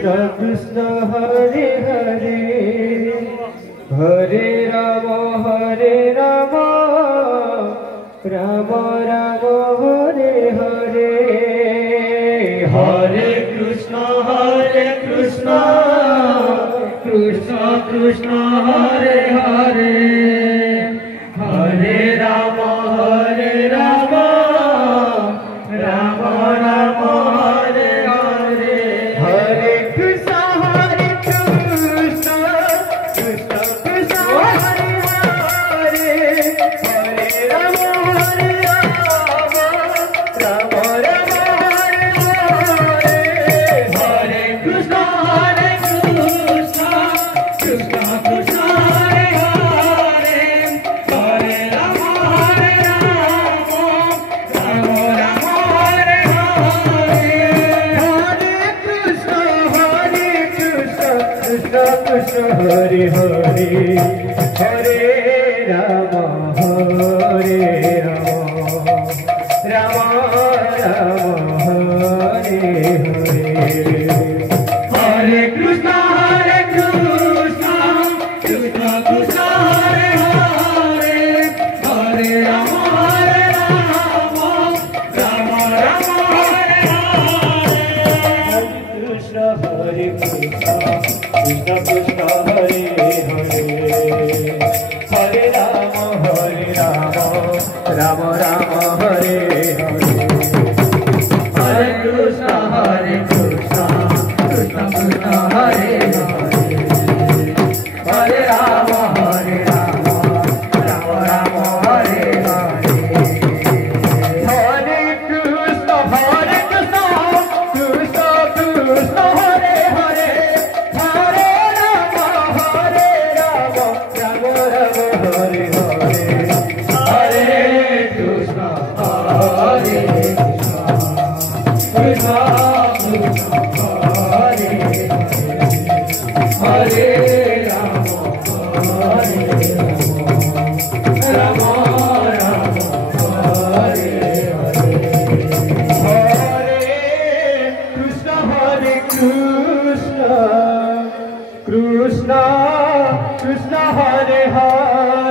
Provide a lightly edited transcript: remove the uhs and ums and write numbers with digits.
Krishna Hare Hare Hare Ram Ram Ram Hare Hare Hare Krishna Krishna Krishna Hare Hare Hare Ram Ram Ram Hare Hare Hare Krishna Krishna Krishna Hare Hare Hare Ram Ram Ram Hare Hare Hare Krishna Krishna Krishna Hare Hare Hare Ram Ram Hare Hare Hare Krishna Krishna Hare Hare Hare Ram Ram Hare Hare Hare Krishna Krishna Krishna Hare Hare Hare Ram Ram Hare Hare Krishna Krishna Krishna Hare Hare Hare Ram Ram Hare Hare Hare Krishna Krishna Krishna Hare Hare Hare Ram Ram Hare Hare Hare Krishna Krishna Krishna Hare Hare Hare Ram Ram Hare Hare Hare Krishna Krishna Hare Hare Ram Ram Hare Hare Hare Krishna Krishna Krishna Hare Hare